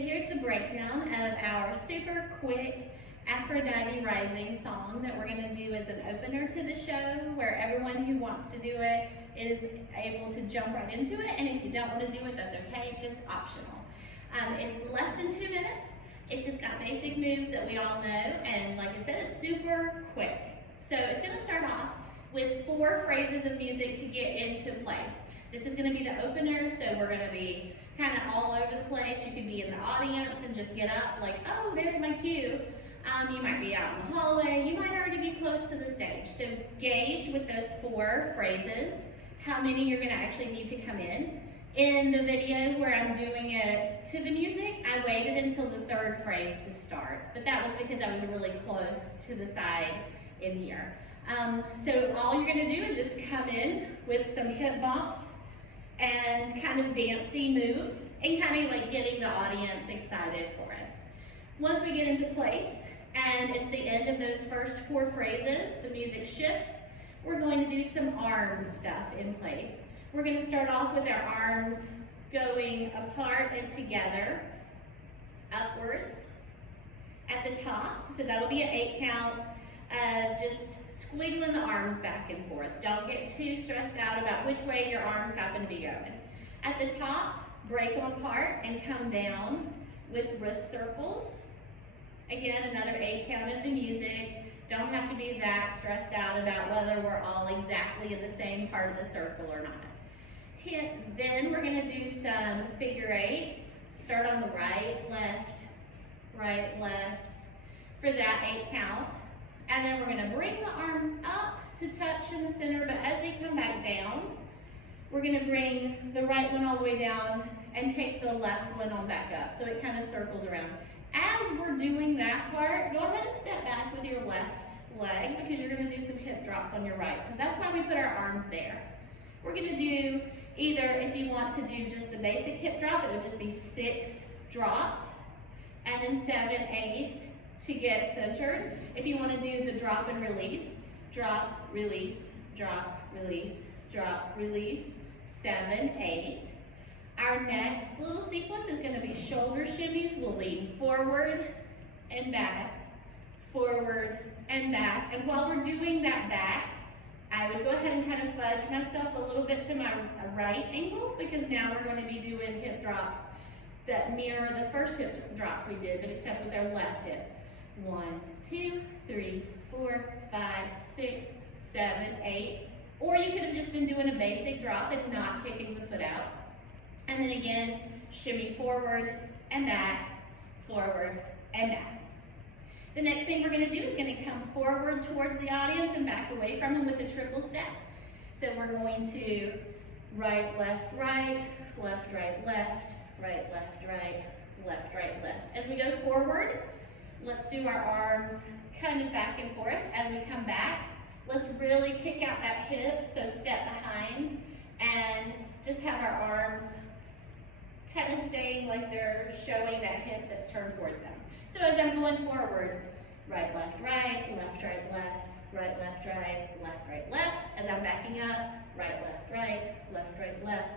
here's the breakdown of our super quick Aphrodite Rising song that we're going to do as an opener to the show, where everyone who wants to do it is able to jump right into it, and if you don't want to do it, that's okay, it's just optional. It's less than 2 minutes. It's just got basic moves that we all know, and like I said, it's super quick. So it's going to start off with 4 phrases of music to get into place. This is going to be the opener, so we're going to be kind of all over the place. You could be in the audience and just get up like, oh, there's my cue. You might be out in the hallway. You might already be close to the stage. So gauge with those 4 phrases how many you're going to actually need to come in. In the video where I'm doing it to the music, I waited until the 3rd phrase to start, but that was because I was really close to the side in here. So all you're going to do is just come in with some hip bumps and kind of dancey moves and kind of like getting the audience excited for us. Once we get into place and it's the end of those first 4 phrases, the music shifts, we're going to do some arm stuff in place. We're going to start off with our arms going apart and together, upwards at the top. So that'll be an 8 count of just squiggling the arms back and forth. Don't get too stressed out about which way your arms happen to be going. At the top, break them apart and come down with wrist circles. Again, another 8 count of the music. Don't have to be that stressed out about whether we're all exactly in the same part of the circle or not. Then we're going to do some figure 8s. Start on the right, left, for that 8 count. And then we're going to bring the arms up to touch in the center, but as they come back down, we're going to bring the right one all the way down and take the left one on back up, so it kind of circles around. As we're doing that part, go ahead and step back with your left leg because you're going to do some hip drops on your right. So that's why we put our arms there. We're going to do either, if you want to do just the basic hip drop, it would just be 6 drops, and then 7, 8 to get centered. If you want to do the drop and release, drop, release, drop, release, drop, release, 7, 8. Our next little sequence is going to be shoulder shimmies. We'll lean forward and back, forward and back. And while we're doing that back, I would go ahead and kind of fudge myself a little bit to my right angle, because now we're going to be doing hip drops that mirror the first hip drops we did, but except with our left hip. 1, 2, 3, 4, 5, 6, 7, 8. Or you could have just been doing a basic drop and not kicking the foot out. And then again, shimmy forward and back, forward and back. The next thing we're going to do is going to come forward towards the audience and back away from them with a triple step. So we're going to right, left, right, left, right, left, right, left, right, left, right, left. As we go forward, let's do our arms kind of back and forth. As we come back, let's really kick out that hip, so step behind and just have our arms kind of staying like they're showing that hip that's turned towards them. So as I'm going forward, right, left, right, left, right, left, right, left, right, left, right, left. As I'm backing up, right, left, right, left, right, left,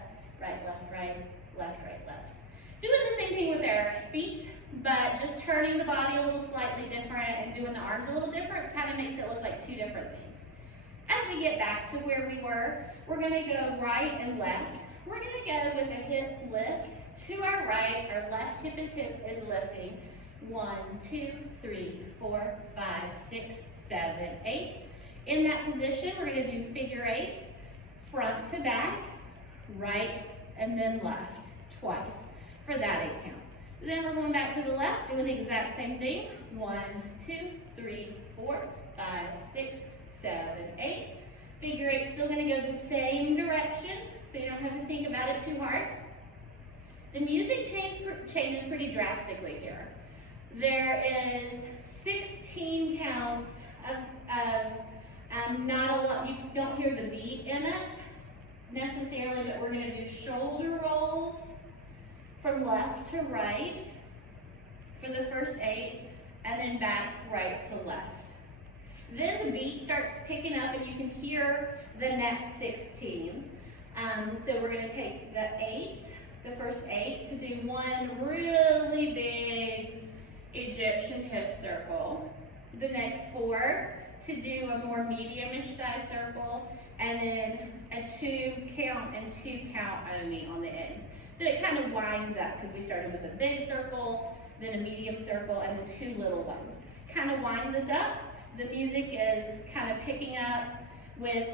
right, left, right, left, right, left. Doing the same thing with our feet, but just turning the body a little slightly different and doing the arms a little different kind of makes it look like 2 different things. As we get back to where we were, we're going to go right and left. We're going to go with a hip lift to our right. Our left hip is lifting. 1, 2, 3, 4, 5, 6, 7, 8. In that position, we're going to do figure 8s, front to back, right and then left twice for that 8 count. Then we're going back to the left, doing the exact same thing. 1, 2, 3, 4, 5, 6, 7, 8. Figure 8 still going to go the same direction, so you don't have to think about it too hard. The music changes pretty drastically here. There is 16 counts of not a lot, you don't hear the beat in it necessarily, but we're going to do shoulder rolls from left to right for the first 8, and then back right to left. Then the beat starts picking up and you can hear the next 16. So we're going to take the 8, the first 8, to do one really the next 4 to do a more medium-ish size circle, and then a 2 count and 2 count only on the end. So it kind of winds up because we started with a big circle, then a medium circle, and then 2 little ones. Kind of winds us up. The music is kind of picking up with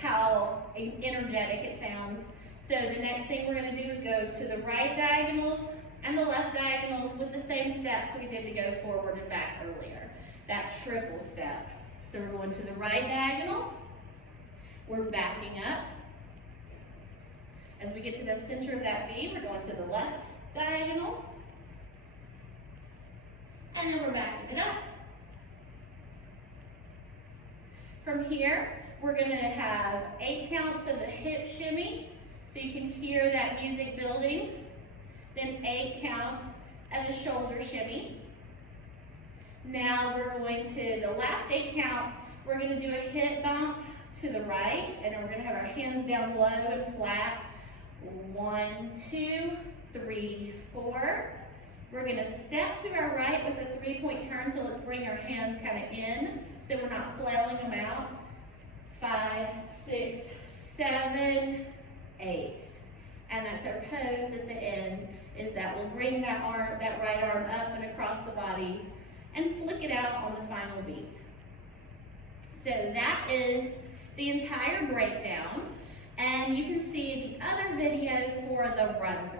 how energetic it sounds. So the next thing we're going to do is go to the right diagonals and the left diagonals with the same steps we did to go forward and back earlier. That triple step. So we're going to the right diagonal. We're backing up. As we get to the center of that V, we're going to the left diagonal. And then we're backing it up. From here, we're going to have 8 counts of a hip shimmy, so you can hear that music building. Then 8 counts of a shoulder shimmy. Now we're going to the last 8 count, we're going to do a hip bump to the right, and then we're going to have our hands down low and flat. 1, 2, 3, 4. We're going to step to our right with a 3-point turn, so let's bring our hands kind of in so we're not flailing them out. 5, 6, 7, 8. And that's our pose at the end, is that we'll bring that right arm up and across the body and flick it out on the final beat. So that is the entire breakdown, and you can see the other video for the run through.